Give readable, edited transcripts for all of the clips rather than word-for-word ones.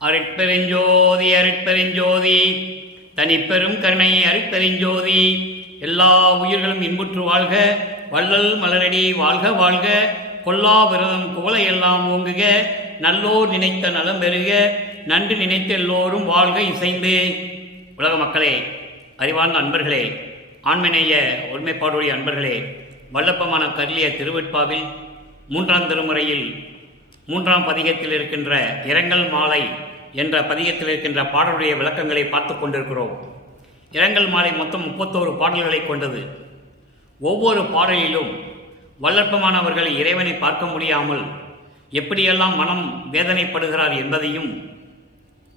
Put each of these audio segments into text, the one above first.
அருட்பெருஞ்சோதி அருட்பெருஞ்சோதி தனிப்பெரும் கருணை அருட்பெருஞ்சோதி. எல்லா உயிர்களும் இன்புற்று வாழ்க, வள்ளல் மலரடி வாழ்க வாழ்க, கொல்லா விரதம் குவளையெல்லாம் ஓங்குக, நல்லோர் நினைத்த நலம் பெறுக, நன்று நினைத்த எல்லோரும் வாழ்க இசைந்து. உலக மக்களே, அறிவார்ந்த அன்பர்களே, ஆண்மநேய ஒருமைப்பாடுடைய அன்பர்களே, வல்லப்பமான கருளிய திருவெட்பாவில் 3ஆம் திருமுறையில் 3ஆம் பதிகத்தில் இருக்கின்ற இரங்கல் மாலை என்ற பதிகத்தில் இருக்கின்ற பாடலுடைய விளக்கங்களை பார்த்து கொண்டிருக்கிறோம். இரங்கல் மாலை மொத்தம் 31 பாடல்களை கொண்டது. ஒவ்வொரு பாடலிலும் வல்லற்பமானவர்கள் இறைவனை பார்க்க முடியாமல் எப்படியெல்லாம் மனம் வேதனைப்படுகிறார் என்பதையும்,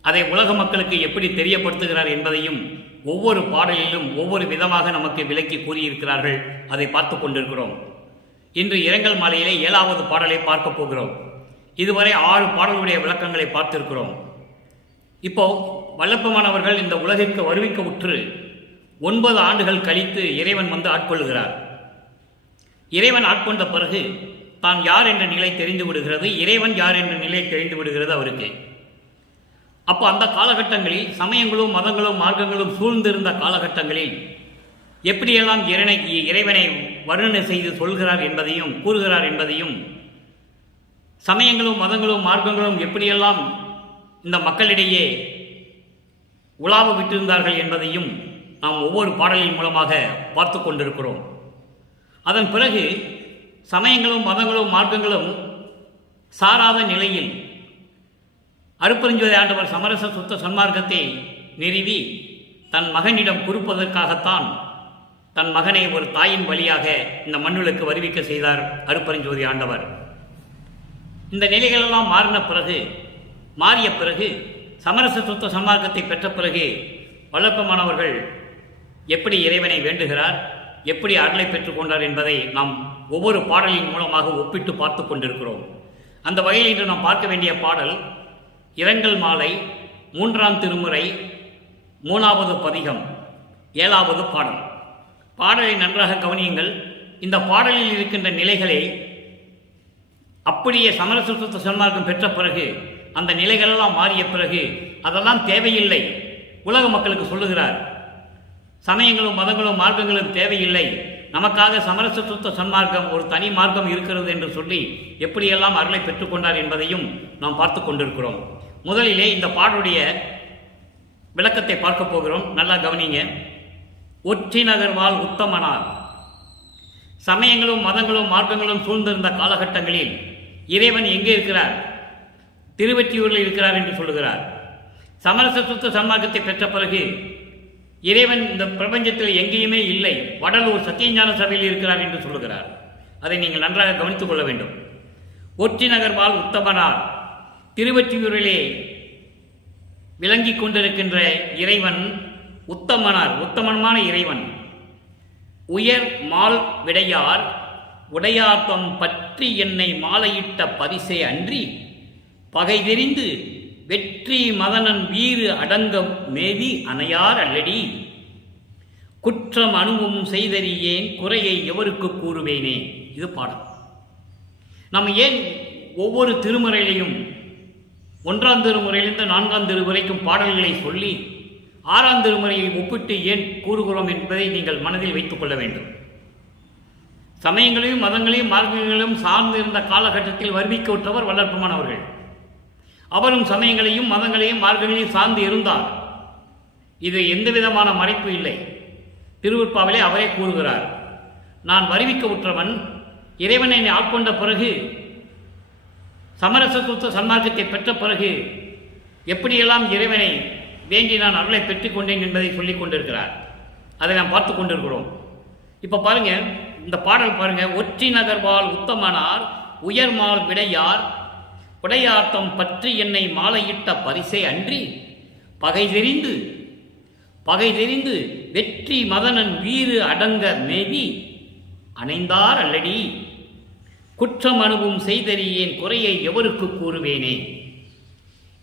அதை உலக மக்களுக்கு எப்படி தெரியப்படுத்துகிறார் என்பதையும் ஒவ்வொரு பாடலிலும் ஒவ்வொரு விதமாக நமக்கு விளக்கி கூறியிருக்கிறார்கள். அதை பார்த்து கொண்டிருக்கிறோம். இன்று இரங்கல் மாலையிலே 7வது பாடலை பார்க்க போகிறோம். இதுவரை 6 பாடலுடைய விளக்கங்களை பார்த்திருக்கிறோம். இப்போ வல்லப்பமானவர்கள் இந்த உலகிற்கு வருவிக்க உற்று 9 ஆண்டுகள் கழித்து இறைவன் வந்து ஆட்கொள்ளுகிறார். இறைவன் ஆட்கொண்ட பிறகு தான் யார் என்ற நிலை தெரிந்து விடுகிறது, இறைவன் யார் என்ற நிலை தெரிந்து விடுகிறது அவருக்கு. அப்போ அந்த காலகட்டங்களில் சமயங்களும் மதங்களும் மார்க்கங்களும் சூழ்ந்திருந்த காலகட்டங்களில் எப்படியெல்லாம் இறைவனை வர்ணனை செய்து சொல்கிறார் என்பதையும் கூறுகிறார் என்பதையும், சமயங்களும் மதங்களும் மார்க்கங்களும் எப்படியெல்லாம் இந்த மக்களிடையே உலாவ விட்டிருந்தார்கள் என்பதையும் நாம் ஒவ்வொரு பாடலின் மூலமாக பார்த்து கொண்டிருக்கிறோம். அதன் பிறகு சமயங்களும் மதங்களும் மார்க்கங்களும் சாராத நிலையில் அருட்பெருஞ்சோதி ஆண்டவர் சமரச சுத்த சன்மார்க்கத்தை நிறுவி தன் மகனிடம் கொடுப்பதற்காகத்தான் தன் மகனை ஒரு தாயின் வழியாக இந்த மண்ணுக்கு வருவிக்க செய்தார் அருட்பெருஞ்சோதி ஆண்டவர். இந்த நிலைகளெல்லாம் மாறிய பிறகு சமரச சுத்த சன்மார்க்கத்தை பெற்ற பிறகு வல்லப்பமானவர்கள் எப்படி இறைவனை வேண்டுகிறார், எப்படி அருளை பெற்றுக்கொண்டார் என்பதை நாம் ஒவ்வொரு பாடலின் மூலமாக ஒப்பிட்டு பார்த்து கொண்டிருக்கிறோம். அந்த வகையில் இன்று நாம் பார்க்க வேண்டிய பாடல் இரங்கல் மாலை 3ஆம் திருமுறை 3வது பதிகம் 7வது பாடல். பாடலை நன்றாக கவனியுங்கள். இந்த பாடலில் இருக்கின்ற நிலைகளை அப்படியே சமரச சுத்த சன்மார்க்கம் பெற்ற பிறகு, அந்த நிலைகளெல்லாம் மாறிய பிறகு அதெல்லாம் தேவையில்லை, உலக மக்களுக்கு சொல்லுகிறார். சமயங்களும் மதங்களும் மார்க்கங்களும் தேவையில்லை, நமக்காக சமரச சுத்த சன்மார்க்கம் ஒரு தனி மார்க்கம் இருக்கிறது என்று சொல்லி எப்படியெல்லாம் அருளை பெற்றுக்கொண்டார் என்பதையும் நாம் பார்த்து கொண்டிருக்கிறோம். முதலிலே இந்த பாடலுடைய விளக்கத்தை பார்க்க போகிறோம். நல்லா கவனிங்க. ஒற்றி நகர்வால் உத்தமனார். சமயங்களும் மதங்களும் மார்க்கங்களும் சூழ்ந்திருந்த காலகட்டங்களில் இறைவன் எங்கே இருக்கிறார்? திருவெற்றியூரில் இருக்கிறார் என்று சொல்லுகிறார். சமரச சுத்த சன்மார்க்கத்தை பெற்ற பிறகு இறைவன் இந்த பிரபஞ்சத்தில் எங்கேயுமே இல்லை, வடலூர் சத்தியஞான சபையில் இருக்கிறார் என்று சொல்லுகிறார். அதை நீங்கள் நன்றாக கவனித்துக் கொள்ள வேண்டும். ஒற்றி நகர்வால் உத்தமனார். திருவெற்றியூரிலே விளங்கி கொண்டிருக்கின்ற இறைவன் உத்தமனார், உத்தமமான இறைவன். உயர் மால் விடையார் உடையார்த்தம் பற்றி என்னை மாலையிட்ட பரிசே அன்றி பகை தெரிந்து வெற்றி மதனன் வீறு அடங்க மேவி அணையார் அல்லடி குற்றம் அணுவும் செய்தறியேன் குறையை எவருக்கு கூறுவேனே. இது பாடம். நம்ம ஏன் ஒவ்வொரு திருமுறையிலையும் 1ஆம் திருமுறையிலிருந்து 4ஆம் திருமுறைக்கும் பாடல்களை சொல்லி 6ஆம் திருமுறையை ஒப்பிட்டு ஏன் கூறுகிறோம் என்பதை நீங்கள் மனதில் வைத்துக் கொள்ள வேண்டும். சமயங்களையும் மதங்களையும் மார்க்கங்களையும் சார்ந்திருந்த காலகட்டத்தில் வருவிக்க விட்டவர் வல்லற்பமானவர்கள். அவரும் சமயங்களையும் மதங்களையும் மார்க்கங்களையும் சார்ந்து இருந்தார். இது எந்த விதமான மறைப்பு இல்லை. திருவெட்பாவிலே அவரே கூறுகிறார், நான் வருவிக்க உற்றவன், இறைவனை ஆட்கொண்ட பிறகு சமரச சுத்த சன்மார்க்கத்தை பெற்ற பிறகு எப்படியெல்லாம் இறைவனை வேண்டி நான் அருளை பெற்றுக்கொண்டேன் என்பதை சொல்லிக் கொண்டிருக்கிறார். அதை நாம் பார்த்து கொண்டிருக்கிறோம். இப்போ பாருங்க, இந்த பாடல் பாருங்க. ஒற்றி நகர்வால் உத்தமனார் உயர்மால் விடையார் உடையார்த்தம் பற்றி என்னை மாலையிட்ட பரிசே அன்றி பகை தெரிந்து வெற்றி மதனன் வீறு அடங்க மேவி அணைந்தார் அல்லடி குற்றம் அணுவும் செய்தறியேன் குறையை எவருக்கு கூறுவேனே.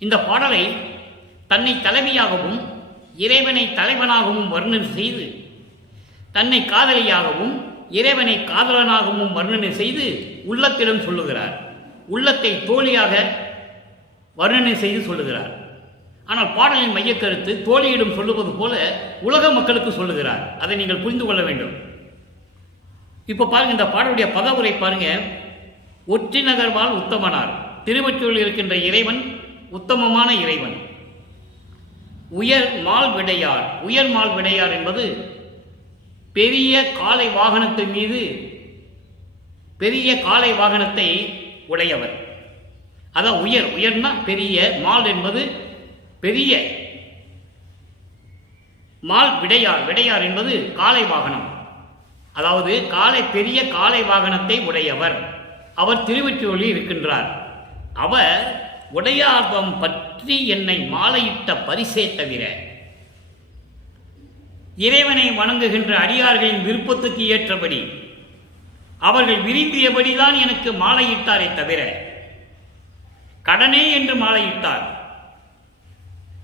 இந்த பாடலை தன்னை தலைவியாகவும் இறைவனை தலைவனாகவும் வர்ணனை செய்து, தன்னை காதலியாகவும் இறைவனை காதலனாகவும் வர்ணனை செய்து உள்ளத்திடம் சொல்லுகிறார். உள்ளத்தை தோழியாக வர்ணனை செய்து சொல்லுகிறார். ஆனால் பாடலின் மையக்கருத்து தோழியிடம் சொல்லுவது போல உலக மக்களுக்கு சொல்லுகிறார். அதை நீங்கள் புரிந்து கொள்ள வேண்டும். இப்போ பாருங்க, இந்த பாடலுடைய பதவுரை பாருங்க. ஒற்றி நகர்வால் உத்தமனார், திருவொற்றியூரில் இருக்கின்ற இறைவன் உத்தமமான இறைவன். உயர் மால் விடையார், உயர் மால் விடையார் என்பது பெரிய காளை வாகனத்தின் மீது பெரிய காளை வாகனத்தை உடையவர். அதான் உயர், உயர்னா பெரிய, மால் என்பது பெரிய, மால் விடையார், விடையார் என்பது காளை வாகனம். அதாவது பெரிய காளை வாகனத்தை உடையவர். அவர் திருவொற்றியூரில் இருக்கின்றார். அவர் உடையார்பம் பற்றி என்னை மாலையிட்ட பரிசே தவிர, இறைவனை வணங்குகின்ற அடியார்களின் விருப்பத்துக்கு ஏற்றபடி அவர்கள் விரும்பியபடிதான் எனக்கு மாலையிட்டாரே தவிர, கடனே என்று மாலையிட்டார்,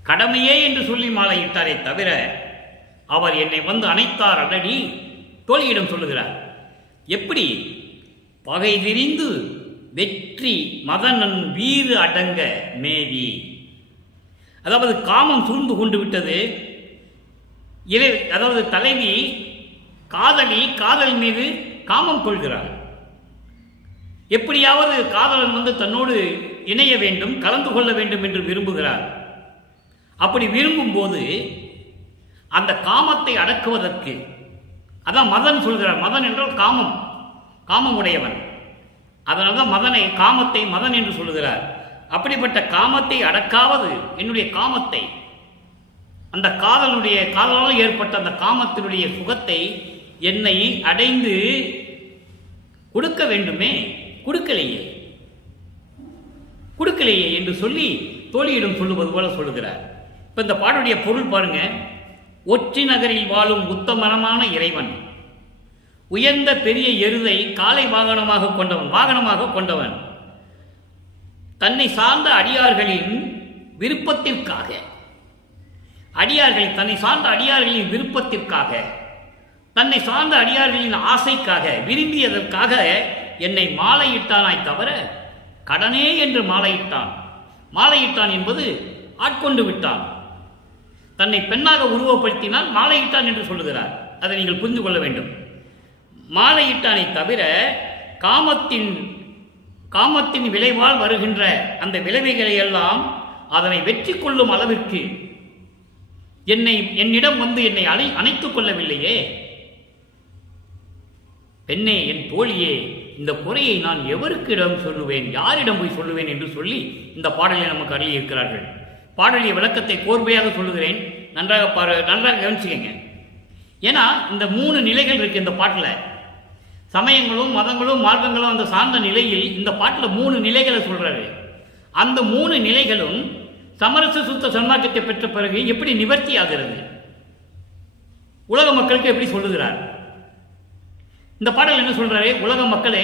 கடமையே என்று சொல்லி மாலையிட்டாரே தவிர, அவர் என்னை வந்து அணைத்தார் அடடி. தோழியிடம் சொல்லுகிறார். எப்படி? பகை திரிந்து வெற்றி மதனன் வீறு அடங்க மேவி. அதாவது காமம் சூழ்ந்து கொண்டு விட்டது. அதாவது தலைவி காதல் மீது காமம் கொள்கிறார். எப்படியாவது காதலன் வந்து தன்னோடு இணைய வேண்டும், கலந்து கொள்ள வேண்டும் என்று விரும்புகிறார். அப்படி விரும்பும் போது அந்த காமத்தை அடக்குவதற்கு, அதான் மதன் சொல்கிறார். மதன் என்றால் காமம், காமம் உடையவன். அதனால்தான் காமத்தை மதன் என்று சொல்லுகிறார். அப்படிப்பட்ட காமத்தை அடக்காவது என்னுடைய காமத்தை, அந்த காதலால் ஏற்பட்ட அந்த காமத்தினுடைய சுகத்தை என்னை அடைந்து கொடுக்க வேண்டுமே, கொடுக்கலையே என்று சொல்லி தோழியிடம் சொல்லுவது போல சொல்லுகிறார். இப்ப இந்த பாடலுடைய பொருள் பாருங்க. ஒற்றி நகரில் வாழும் உத்தமனமான இறைவன், உயர்ந்த பெரிய எருதை காளை வாகனமாக கொண்டவன், தன்னை சார்ந்த அடியார்களின் விருப்பத்திற்காக, தன்னை சார்ந்த அடியார்களின் விருப்பத்திற்காக, தன்னை சார்ந்த அடியார்களின் ஆசைக்காக, விரும்பியதற்காக என்னை மாலையிட்டானாய் தவிர, கடனே என்று மாலையிட்டான் என்பது ஆட்கொண்டு விட்டான். தன்னை பெண்ணாக உருவப்படுத்தினால் மாலையிட்டான் என்று சொல்லுகிறார். அதை நீங்கள் புரிந்து கொள்ள வேண்டும். மாலையிட்டானை தவிர காமத்தின் விளைவால் வருகின்ற அந்த விளைவுகளை எல்லாம் அதனை வெற்றி கொள்ளும் அளவிற்கு என்னிடம் வந்து என்னை அணைத்துக் கொள்ளவில்லையே. பெண்ணே, என் தோழியே, இந்த குறையை நான் எவருக்கிடம் சொல்லுவேன், யாரிடம் போய் சொல்லுவேன் என்று சொல்லி இந்த பாடலை நமக்கு அருளி இருக்கிறார்கள். பாடலிய விளக்கத்தை கோர்வையாக சொல்லுகிறேன். நன்றாக கவனிச்சுக்கங்க. ஏன்னா இந்த 3 நிலைகள் இருக்கு இந்த பாட்டில். சமயங்களும் மதங்களும் மார்க்கங்களும் அந்த சார்ந்த நிலையில் இந்த பாட்டில் 3 நிலைகளை சொல்றாரு. அந்த 3 நிலைகளும் சமரச சுத்த சன்மார்க்கத்தை பெற்ற பிறகு எப்படி நிவர்த்தி ஆகிறது, உலக மக்களுக்கு எப்படி சொல்லுகிறார். இந்த பாடல் என்ன சொல்றாரு? உலக மக்களே,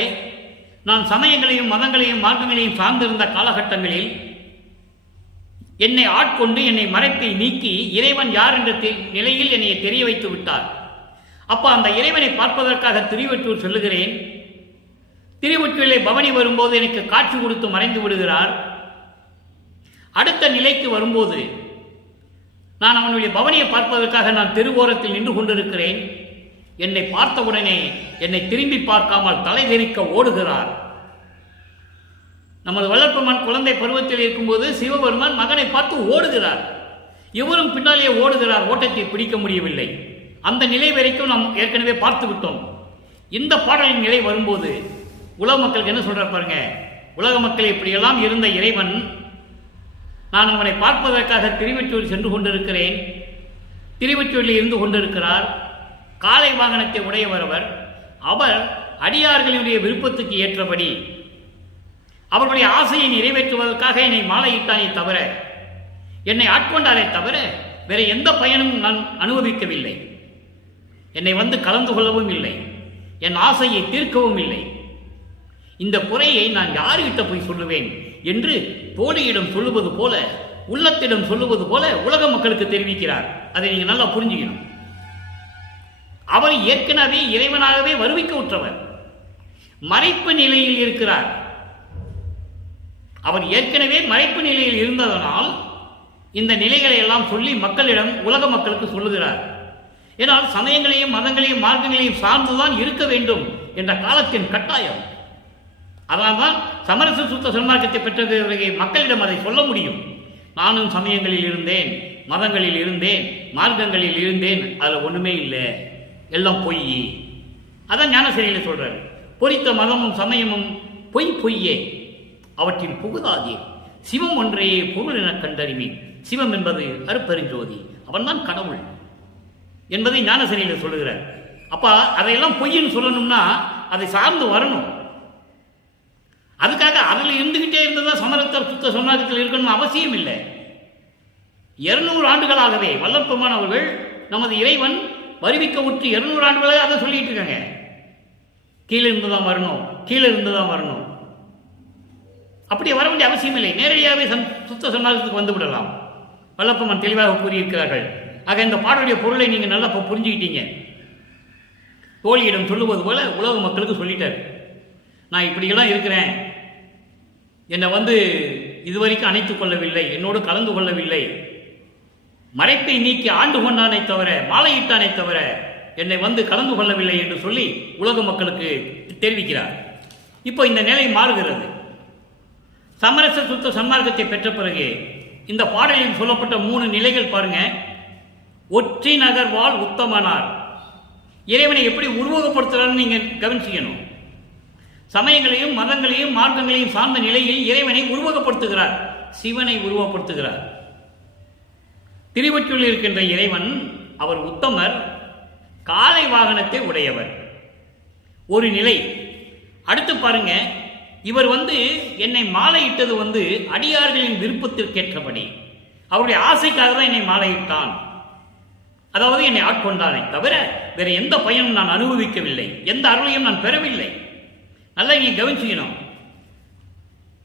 நான் சமயங்களையும் மதங்களையும் மார்க்கங்களையும் சார்ந்திருந்த காலகட்டங்களில் என்னை ஆட்கொண்டு என்னை மறைப்பை நீக்கி இறைவன் யார் என்ற நிலையில் என்னை தெரிய வைத்து விட்டார். அப்ப அந்த இறைவனை பார்ப்பதற்காக திருவொற்றியூர் செல்லுகிறேன். திருவொற்றியூரிலே பவனி வரும்போது எனக்கு காட்சி கொடுத்து மறைந்து விடுகிறார். அடுத்த நிலைக்கு வரும்போது நான் அவனுடைய பவனியை பார்ப்பதற்காக நான் தெருவோரத்தில் நின்று கொண்டிருக்கிறேன். என்னை பார்த்தவுடனே என்னை திரும்பி பார்க்காமல் தலை தெறிக்க ஓடுகிறார். நமது வளர்ப்பமன் குழந்தை பருவத்தில் இருக்கும்போது சிவபெருமான் மகனை பார்த்து ஓடுகிறார். இவரும் பின்னாலே ஓடுகிறார். ஓட்டத்தை பிடிக்க முடியவில்லை. அந்த நிலை வரைக்கும் நாம் ஏற்கனவே பார்த்து விட்டோம். இந்த பாடலின் நிலை வரும்போது உலக மக்களுக்கு என்ன சொல்றார் பாருங்க. உலக மக்கள் இப்படியெல்லாம் இருந்த இறைவன், நான் அவனை பார்ப்பதற்காக திருவொற்றியூர் சென்று கொண்டிருக்கிறேன். திருவொற்றியூரில் இருந்து கொண்டிருக்கிறார். காளை வாகனத்தை உடையவர் அவர் அடியார்களினுடைய விருப்பத்துக்கு ஏற்றபடி அவர்களுடைய ஆசையை நிறைவேற்றுவதற்காக என்னை மாலையிட்டானே தவிர, என்னை ஆட்கொண்டாரே தவிர வேற எந்த பயனும் நான் அனுபவிக்கவில்லை. என்னை வந்து கலந்து கொள்ளவும் இல்லை, என் ஆசையை தீர்க்கவும் இல்லை. இந்த குறையை நான் யாருகிட்ட போய் சொல்லுவேன் என்று தோழியிடம் சொல்லுவது போல, உள்ளத்திடம் சொல்லுவது போல உலக மக்களுக்கு தெரிவிக்கிறார். அதை நீங்க நல்லா புரிஞ்சுக்கணும். அவர் ஏற்கனவே இறைவனாகவே வருவிக்க உற்றவர், மறைப்பு நிலையில் இருக்கிறார். அவர் ஏற்கனவே மறைப்பு நிலையில் இருந்ததனால் இந்த நிலைகளை எல்லாம் சொல்லி மக்களிடம், உலக மக்களுக்கு சொல்லுகிறார். ஏனால் சமயங்களையும் மதங்களையும் மார்க்கங்களையும் சார்ந்துதான் இருக்க வேண்டும் என்ற காலத்தின் கட்டாயம். அதனால்தான் சமரச சுத்த சன்மார்க்கத்தை பெற்ற மக்களிடம் அதை சொல்ல முடியும். நானும் சமயங்களில் இருந்தேன், மதங்களில் இருந்தேன், மார்க்கங்களில் இருந்தேன், அதில் ஒன்றுமே இல்லை, எல்லாம் பொய். அதான் ஞானசேரியில் சொல்றாரு, பொறித்த மதமும் சமயமும் பொய்யே, அவற்றில் புகுதாதே, சிவம் ஒன்றே பொருள் என கண்டறிவேன். சிவம் என்பது அருப்பெருஞ்சோதி, அவன்தான் கடவுள் என்பதை ஞானசேரியில் சொல்லுகிறார். அப்ப அதையெல்லாம் பொய்ன்னு சொல்லணும்னா அதை சார்ந்து வரணும். அதுக்காக அதில் இருந்துகிட்டே இருந்ததா சமரச சுத்த சன்மார்க்கத்தில் இருக்கணும் அவசியம் இல்லை. 200 ஆண்டுகளாகவே வல்லற்பெருமான் அவர்கள் நமது இறைவன் வருவிக்க உற்று 200 ஆண்டுகளாக அதை சொல்லிட்டு இருக்காங்க. கீழே இருந்துதான் வரணும், கீழே இருந்துதான் வரணும். அப்படி வர வேண்டிய அவசியம் இல்லை. நேரடியாகவே சுத்த சன்மார்க்கத்துக்கு வந்து விடலாம். வல்லற்பெருமான் தெளிவாக கூறியிருக்கிறார்கள். ஆக இந்த பாடலுடைய பொருளை நீங்க நல்லா புரிஞ்சுக்கிட்டீங்க. தோழியிடம் சொல்லுவது போல உலக மக்களுக்கு சொல்லிட்டார், நான் இப்படியெல்லாம் இருக்கிறேன், என்னை இதுவரைக்கும் அணைத்துக் கொள்ளவில்லை, என்னோடு கலந்து கொள்ளவில்லை, மறைப்பை நீக்கி ஆண்டு கொண்டானை தவிர, மாலையிட்டானை தவிர என்னை கலந்து கொள்ளவில்லை என்று சொல்லி உலக மக்களுக்கு தெரிவிக்கிறார். இப்போ இந்த நிலை மாறுகிறது. சமரச சுத்த சன்மார்க்கத்தை பெற்ற பிறகு இந்த பாடலில் சொல்லப்பட்ட 3 நிலைகள் பாருங்க. ஒற்றி நகர் வாழ் உத்தமனார், இறைவனை எப்படி உருவகப்படுத்துறாருன்னு நீங்க கவனிச்சுக்கணும். சமயங்களையும் மதங்களையும் மார்க்கங்களையும் சார்ந்த நிலையில் இறைவனை உருவகப்படுத்துகிறார், சிவனை உருவப்படுத்துகிறார். திருவொற்றியூரில் இருக்கின்ற இறைவன் அவர் உத்தமர், காளை வாகனத்தை உடையவர், ஒரு நிலை. அடுத்து பாருங்க, இவர் என்னை மாலையிட்டது அடியார்களின் விருப்பத்திற்கேற்றபடி, அவருடைய ஆசைக்காக தான் என்னை மாலையிட்டான், அதாவது என்னை ஆட்கொண்டானே தவிர வேற எந்த பயனும் நான் அனுபவிக்கவில்லை, எந்த அருளையும் நான் பெறவில்லை. நல்லா நீங்க கவனிச்சுக்கணும்.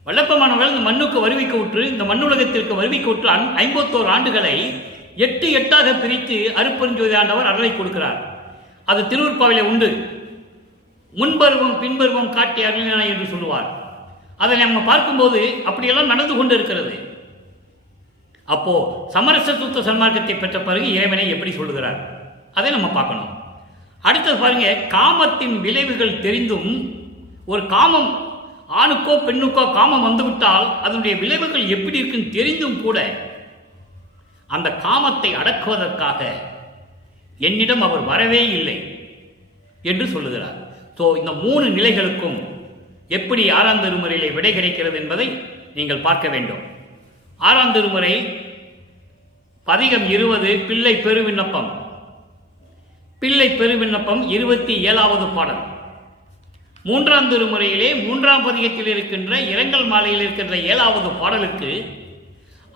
வல்லப்பெருமானவர்கள் இந்த மண்ணுக்கு வருவிக்க விட்டு, இந்த மண்ணுலகத்திற்கு வருவிக்க விட்டு 51 ஆண்டுகளை 8 பிரித்து அருட்பெருஞ்சோதி ஆண்டவர் அருளை கொடுக்கிறார். அது திருவருட்பாவிலே உண்டு. முன்பருவம் பின்பருவம் காட்டி அருளினாய் என்று சொல்லுவார். அதை நம்ம பார்க்கும்போது அப்படியெல்லாம் நடந்து கொண்டு இருக்கிறது. அப்போ சமரச சுத்த சன்மார்க்கத்தை பெற்ற பிறகு இறைவனை எப்படி சொல்லுகிறார் அதை நம்ம பார்க்கணும். அடுத்தது பாருங்க, காமத்தின் விளைவுகள் தெரிந்தும், ஒரு காமம் ஆணுக்கோ பெண்ணுக்கோ காமம் வந்துவிட்டால் அதனுடைய விளைவுகள் எப்படி இருக்குன்னு தெரிந்தும் கூட அந்த காமத்தை அடக்குவதற்காக என்னிடம் அவர் வரவே இல்லை என்று சொல்லுகிறார். ஸோ இந்த 3 நிலைகளுக்கும் எப்படி 6ஆம் திருமுறையிலே விடை கிடைக்கிறது என்பதை நீங்கள் பார்க்க வேண்டும். 6ஆம் திருமுறை பதிகம் 20 பிள்ளை பெருவிண்ணப்பம். பிள்ளை பெருவிண்ணப்பம் 27வது பாடல். 3ஆம் திருமுறையிலே 3ஆம் பதிகத்தில் இருக்கின்ற இரங்கல் மாலையில் இருக்கின்ற 7வது பாடலுக்கு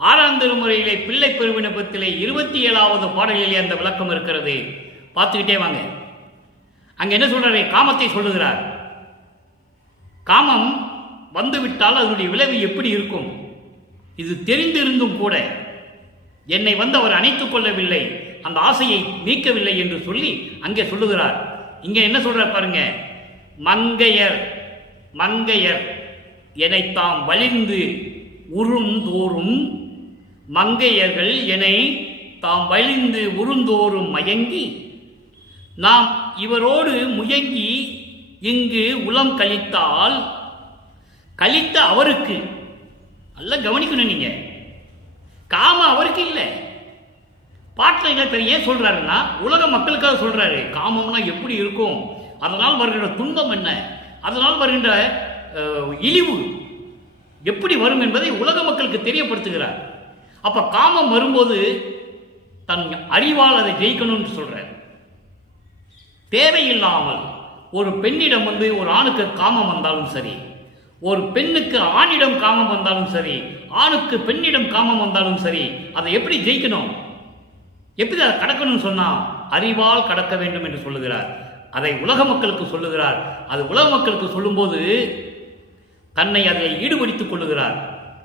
6ஆம் திருமுறையிலே பிள்ளை பெருவிண்ணப்பத்திலே 27வது பாடலிலே அந்த விளக்கம் இருக்கிறது. பார்த்துக்கிட்டே வாங்க. அங்க என்ன சொல்றாரு? காமத்தை சொல்லுகிறார். காமம் வந்துவிட்டால் அதனுடைய விளைவு எப்படி இருக்கும், இது தெரிந்திருந்தும் கூட என்னை அவர் அணைத்துக் கொள்ளவில்லை, அந்த ஆசையை நீக்கவில்லை என்று சொல்லி அங்கே சொல்லுகிறார். இங்க என்ன சொல்றார் பாருங்க, மங்கையர் மங்கையர் என்னை தாம் வலிந்து உருந்தோறும், மங்கையர்கள் என்னை தாம் வலிந்து உருந்தோறும் மயங்கி, நாம் இவரோடு முயங்கி இங்கு உளம் கழித்தால், கழித்த அவருக்கு, நல்ல கவனிக்கணும் நீங்க, காம அவருக்கு இல்லை. பாட்டில் என்ன பெரிய ஏன் சொல்றாருன்னா உலக மக்களுக்காக சொல்றாரு. காமம்னா எப்படி இருக்கும், அதனால் வருகின்ற துன்பம் என்ன, அதனால் வருகின்ற இழிவு எப்படி வரும் என்பதை உலக மக்களுக்கு தெரியப்படுத்துகிறார். அப்ப காமம் வரும்போது தன் அறிவால் அதை ஜெயிக்கணும்னு சொல்றார். தேவையில்லாமல் ஒரு பெண்ணிடம் ஒரு ஆணுக்கு காமம் வந்தாலும் சரி, ஒரு பெண்ணுக்கு ஆணிடம் காமம் வந்தாலும் சரி, ஆணுக்கு பெண்ணிடம் காமம் வந்தாலும் சரி, அதை எப்படி ஜெயிக்கணும், எப்படி அதை கடக்கணும்னு சொன்னா அறிவால் கடக்க வேண்டும் என்று சொல்லுகிறார். அதை உலக மக்களுக்கு சொல்லுகிறார். அது உலக மக்களுக்கு சொல்லும்போது தன்னை அதில் ஈடுபடுத்திக் கொள்ளுகிறார்,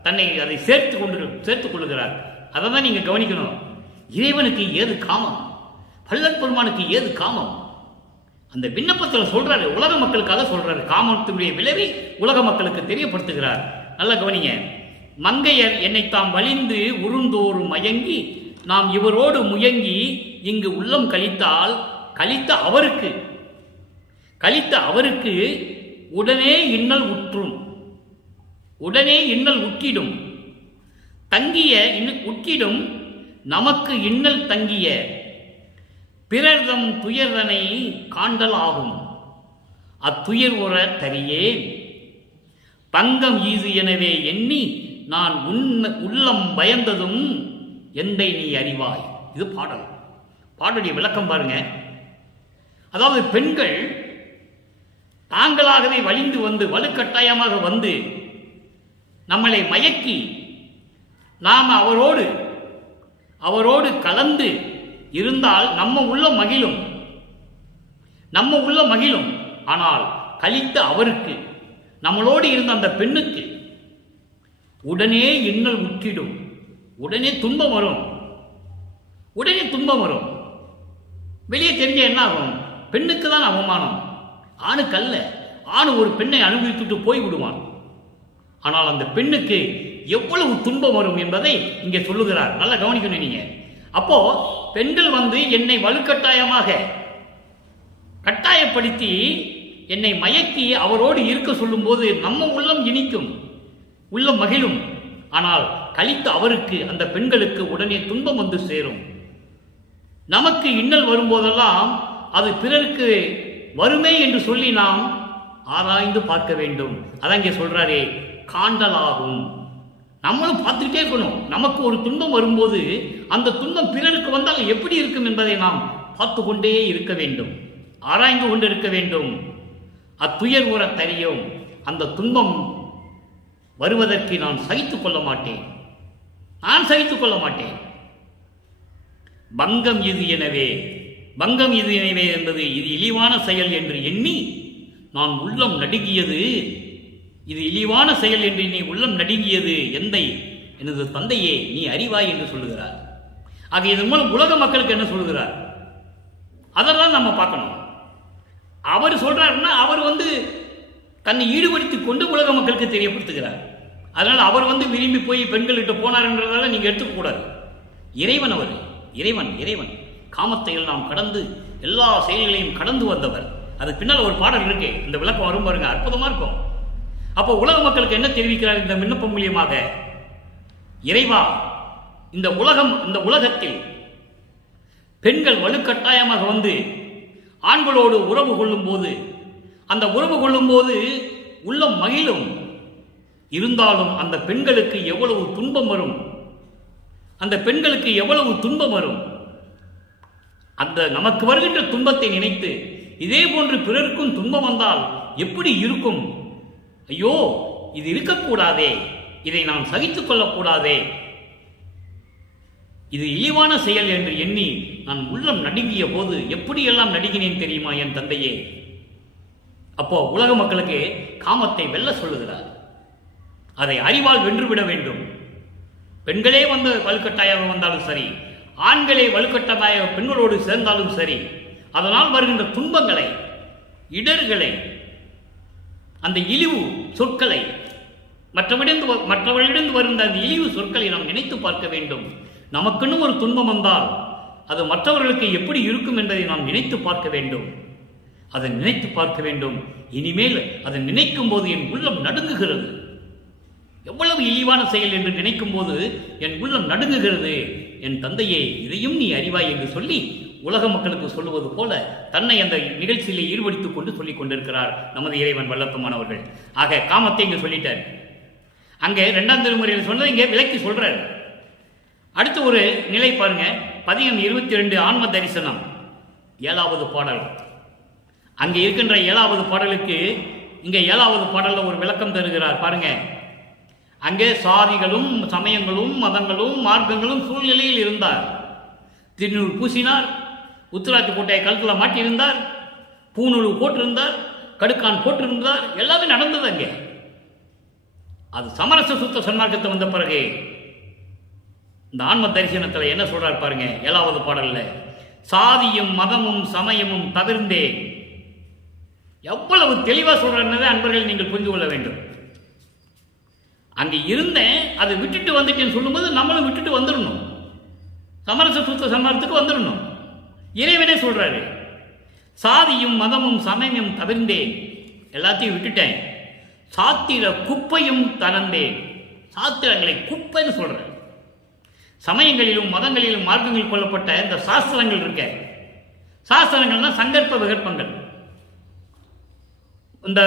தன்னை அதை சேர்த்துக் கொள்ளுகிறார். அதை தான் நீங்க கவனிக்கணும். இறைவனுக்கு ஏது காமம், வல்லற்பெருமானுக்கு ஏது காமம், அந்த விண்ணப்பத்தில் சொல்றாரு, உலக மக்களுக்காக சொல்றாரு. காமத்தினுடைய விளைவை உலக மக்களுக்கு தெரியப்படுத்துகிறார். நல்லா கவனிங்க. மங்கையர் என்னைத்தாம் வலிந்து உருந்தோறும் மயங்கி நாம் இவரோடு முயங்கி இங்கு உள்ளம் கழித்த அவருக்கு உடனே இன்னல் உற்றிடும் உற்றிடும் நமக்கு இன்னல் தங்கிய பிறர்தம் துயர்தனை காண்டல் ஆகும். அத்துயர் உற தரியேன் பங்கம் ஈது எனவே எண்ணி நான் உள்ளம் பயந்ததும் எந்தை நீ அறிவாய். இது பாடலுடைய விளக்கம் பாருங்க. அதாவது பெண்கள் தாங்களாகவே வலிந்து வந்து வலுக்கட்டாயமாக வந்து நம்மளை மயக்கி நாம் அவரோடு கலந்து இருந்தால் நம்ம உள்ள மகிழும். ஆனால் கழித்த அவருக்கு, நம்மளோடு இருந்த அந்த பெண்ணுக்கு உடனே இன்னல் உற்றிடும். உடனே துன்பம் வரும். வெளியே தெரிஞ்ச என்ன ஆகும்? பெண்ணுக்கு தான் அவமானம், ஆணுக்கல்ல. ஆணு ஒரு பெண்ணை அனுபவித்துட்டு போய் விடுவான். ஆனால் அந்த பெண்ணுக்கு எவ்வளவு துன்பம் வரும் என்பதை இங்கே சொல்லுகிறார். நல்லா கவனிக்கணும் நீங்க. அப்போ பெண்கள் வந்து என்னை வலுக்கட்டாயமாக கட்டாயப்படுத்தி என்னை மயக்கி அவரோடு இருக்க சொல்லும் போது நம்ம உள்ளம் இனிக்கும், உள்ளம் மகிழும். ஆனால் கழித்த அவருக்கு, அந்த பெண்களுக்கு உடனே துன்பம் வந்து சேரும். நமக்கு இன்னல் வரும்போதெல்லாம் அது பிறருக்கு வருமே என்று சொல்லி நாம் ஆராய்ந்து பார்க்க வேண்டும். அதான் இங்கே சொல்றாரே, காண்டலாகும். நம்மளும் பார்த்துக்கிட்டே இருக்கணும். நமக்கு ஒரு துன்பம் வரும்போது அந்த துன்பம் பிறருக்கு வந்தால் எப்படி இருக்கும் என்பதை நாம் பார்த்து கொண்டே இருக்க வேண்டும், ஆராய்ந்து கொண்டு இருக்க வேண்டும். அத்துயர் உற தெரியும். அந்த துன்பம் வருவதற்கு நான் சகித்துக் கொள்ள மாட்டேன். பங்கம் இது எனவே என்பது இது இழிவான செயல் என்று எண்ணி நான் உள்ளம் நடுங்கியது. இது இழிவான செயல் என்று நீ உள்ளம் நடுங்கியது எந்தை, எனது தந்தையே நீ அறிவாய் என்று சொல்லுகிறார். ஆக இதன் மூலம் உலக மக்களுக்கு என்ன சொல்லுகிறார் அதெல்லாம் நம்ம பார்க்கணும். அவர் சொல்றாருன்னா அவர் வந்து தன்னை ஈடுபடுத்திக் கொண்டு உலக மக்களுக்கு தெரியப்படுத்துகிறார். அதனால் அவர் வந்து விரும்பி போய் பெண்கள்கிட்ட போனார் என்றதால நீங்க எடுத்துக்க கூடாது. இறைவன் அவர், இறைவன் காமத்தை எல்லாம் கடந்து எல்லா செயல்களையும் கடந்து வந்தவர். அது பின்னால் ஒரு பாடல் இருக்கு, இந்த விளக்கம் வரும் பாருங்க, அற்புதமா இருக்கும். அப்போ உலக மக்களுக்கு என்ன தெரிவிக்கிறார் இந்த விண்ணப்பம் மூலியமாக? இறைவா, இந்த உலகத்தில் பெண்கள் வலுக்கட்டாயமாக வந்து ஆண்களோடு உறவு கொள்ளும் போது, அந்த உறவு கொள்ளும் போது உள்ளம் மகிழும். இருந்தாலும் அந்த பெண்களுக்கு எவ்வளவு துன்பம் வரும். அந்த நமக்கு வருகின்ற துன்பத்தை நினைத்து இதே போன்று பிறருக்கும் துன்பம் வந்தால் எப்படி இருக்கும்? ஐயோ, இது இருக்கக்கூடாதே, இதை நாம் சகித்துக் கொள்ளக்கூடாதே, இது இழிவான செயல் என்று எண்ணி நான் உள்ளம் நடுங்கிய போது எப்படியெல்லாம் நடுங்கினேன் தெரியுமா என் தந்தையே. அப்போ உலக மக்களுக்கு காமத்தை வெல்ல சொல்லுகிறார். அதை அறிவால் வென்றுவிட வேண்டும். பெண்களே வந்து வலுக்கட்டாயாக வந்தாலும் சரி, ஆண்களே வலுக்கட்டாயாக பெண்களோடு சேர்ந்தாலும் சரி, அதனால் வருகின்ற துன்பங்களை, இடர்களை, அந்த இழிவு சொற்களை, மற்றவர்களிடம் வருகின்ற அந்த இழிவு சொற்களை நாம் நினைத்து பார்க்க வேண்டும். நமக்குன்னு ஒரு துன்பம் வந்தால் அது மற்றவர்களுக்கு எப்படி இருக்கும் என்பதை நாம் நினைத்து பார்க்க வேண்டும். அதை நினைத்து பார்க்க வேண்டும். இனிமேல் அதை நினைக்கும் போது என் உள்ளம் நடுங்குகிறது. எவ்வளவு இழிவான செயல் என்று நினைக்கும் போது என் உள்ளம் நடுங்குகிறது. என் தந்தையே, இதையும் நீ அறிவாய் என்று சொல்லி உலக மக்களுக்கு சொல்லுவது போல தன்னை அந்த நிகழ்ச்சியிலே ஈடுபடுத்திக் கொண்டு சொல்லிக் கொண்டிருக்கிறார் நமது இறைவன் வல்லப்பமானவர்கள். ஆக காமத்தை இங்கு சொல்லிட்டார். அங்கே 2ஆம் திருமுறையில் சொன்னதை இங்கே விளக்கி சொல்றார். அடுத்து ஒரு நிலை பாருங்க, பதிகம் 22 ஆன்ம தரிசனம் 7வது பாடல். அங்கே இருக்கின்ற 7வது பாடலுக்கு இங்கே 7வது பாடல்ல ஒரு விளக்கம் தருகிறார் பாருங்க. அங்கே சாதிகளும் சமயங்களும் மதங்களும் மார்க்கங்களும் சூழ்நிலையில் இருந்தார். திருநூறு பூசினார், உத்திராட்சி கோட்டையை கழுத்துல மாட்டியிருந்தார், பூநூறு போட்டிருந்தார், கடுக்கான் போட்டிருந்தார், எல்லாமே நடந்தது. அங்கே அது சமரச சுத்த சன்மார்க்கத்தை வந்த பிறகு இந்த ஆன்ம தரிசனத்தில் என்ன சொல்றார் பாருங்க. 7வது பாடல்ல சாதியும் மதமும் சமயமும் தவிர்ந்தே, எவ்வளவு தெளிவா சொல்றாருன்னதை அன்பர்கள் நீங்கள் புரிந்து கொள்ள வேண்டும். அங்கே இருந்தேன், அதை விட்டுட்டு வந்துட்டேன்னு சொல்லும்போது நம்மளும் விட்டுட்டு வந்துடணும், சமரச சுத்த சன்மார்க்கத்துக்கு வந்துடணும். இறைவனே சொல்றாரு, சாதியும் மதமும் சமயமும் தவிர்ந்தேன், எல்லாத்தையும் விட்டுட்டேன், சாத்திர குப்பையும் தளர்ந்தேன். சாத்திரங்களை குப்பைன்னு சொல்றேன். சமயங்களிலும் மதங்களிலும் மார்க்கங்களில் கொள்ளப்பட்ட இந்த சாஸ்திரங்கள் இருக்க, சாஸ்திரங்கள்னா சங்கற்ப விகற்பங்கள். இந்த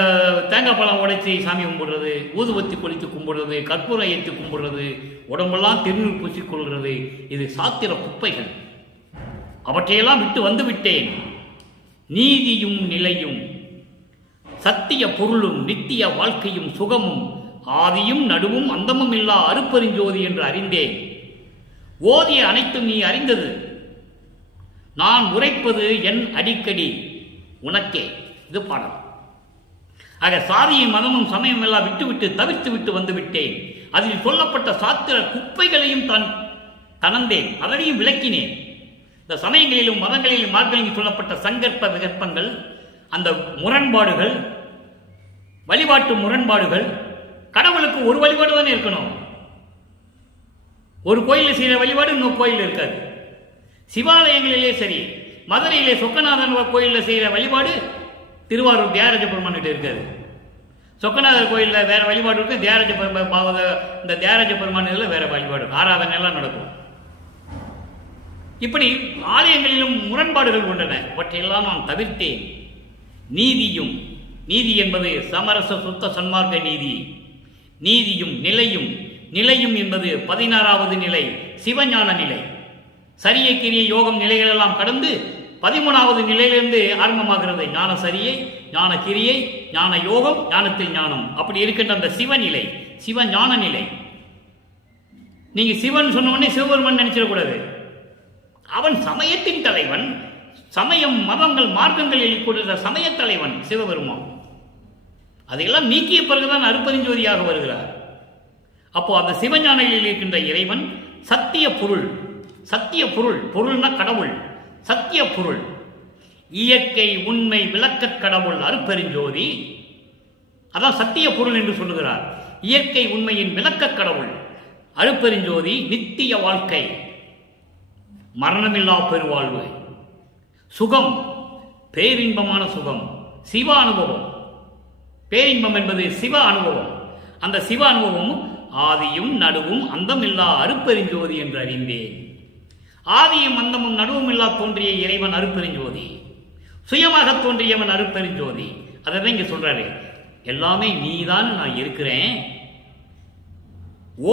தேங்காய் பழம் உடைச்சி சாமி கும்பிடுறது, ஊதுபத்தி கொளித்து கும்பிடுறது, கற்பூரம் ஏற்றி கும்பிடுறது, உடம்பெல்லாம் திருநீர் பூசி கொள்கிறது, இது சாத்திர குப்பைகள். அவற்றையெல்லாம் விட்டு வந்து விட்டேன். நீதியும் நிலையும் சத்திய பொருளும் நித்திய வாழ்க்கையும் சுகமும் ஆதியும் நடுவும் அந்தமும் இல்லா அருப்பெருஞ்சோதி என்று அறிந்தேன். ஓதிய அனைத்தும் நீ அறிந்தது, நான் உரைப்பது என் அடிக்கடி உனக்கே. இது பாடல். ஆக சாதியும் மதமும் சமயம் எல்லாம் விட்டுவிட்டு தவிர்த்து விட்டு வந்து விட்டேன். அதில் சொல்லப்பட்ட சாத்திர குப்பைகளையும் தான் தனந்தேன், அதனையும் விளக்கினேன். இந்த சமயங்களிலும் மதங்களிலும் மார்க்கங்களிலும் சொல்லப்பட்ட சங்கற்ப விகற்பங்கள், அந்த முரண்பாடுகள், வழிபாட்டு முரண்பாடுகள். கடவுளுக்கு ஒரு வழிபாடு தானே இருக்கணும். ஒரு கோயிலில் செய்கிற வழிபாடு இன்னொரு கோயில் இருக்காது. சிவாலயங்களிலே சரி, மதுரையிலே சொக்கநாதன் கோயிலில் செய்கிற வழிபாடு திருவாரூர் தியாகராஜ பெருமான் கிட்ட இருக்காது. சொக்கநாதர் கோயிலில் வேற வழிபாடு இருக்கு, இந்த தியாகராஜ பெருமான் இதில் வேற வழிபாடு, ஆராதனை எல்லாம் நடக்கும். இப்படி ஆலயங்களிலும் முரண்பாடுகள் கொண்டன. அவற்றையெல்லாம் நான் தவிர்த்தேன். நீதியும், நீதி என்பது சமரச சுத்த சன்மார்க்க நீதி. நீதியும் நிலையும், நிலையும் என்பது 16வது நிலை, சிவஞான நிலை. சரிய கிரிய யோகம் நிலைகளெல்லாம் கடந்து 13வது நிலையிலிருந்து ஆரம்பமாகிறது. ஞான சரியை, ஞான கிரியை, ஞான யோகம், ஞானத்தில் ஞானம். அப்படி இருக்கின்ற அந்த சிவநிலை, சிவஞான நிலை. நீங்க சிவன் சொன்ன உடனே சிவபெருமன் நினைச்சிடக்கூடாது. அவன் சமயத்தின் தலைவன், சமயம் மதங்கள் மார்க்கங்களில் கொடுத்த சமய தலைவன் சிவபெருமான். அதையெல்லாம் நீக்கிய பிறகுதான் அருப்பெருஞ்சோதியாக வருகிறார். அப்போ அந்த சிவஞானியில் இருக்கின்ற இறைவன் சத்திய பொருள். சத்திய பொருள், பொருள்னா கடவுள். சத்திய பொருள், இயற்கை உண்மை விளக்கக் கடவுள் அருப்பெருஞ்சோதி. அதான் சத்திய பொருள் என்று சொல்லுகிறார். இயற்கை உண்மையின் விளக்கக் கடவுள் அருப்பெருஞ்சோதி. நித்திய வாழ்க்கை, மரணமில்லா பெருவாழ்வு, சுகம், பேரின்பமான சுகம், சிவ அனுபவம். பேரின்பம் என்பது சிவ அனுபவம். அந்த சிவ அனுபவமும் ஆதியும் நடுவும் அந்தமில்லா அருப்பெருஞ்சோதி என்று அறிந்தேன். ஆதியும் அந்தமும் நடுவும் இல்லா தோன்றிய இறைவன் அருப்பெருஞ்சோதி, சுயமாக தோன்றியவன் அருப்பெருஞ்சோதி. அதை தான் இங்க சொல்றாரு, எல்லாமே நீதான், நான் இருக்கிறேன்.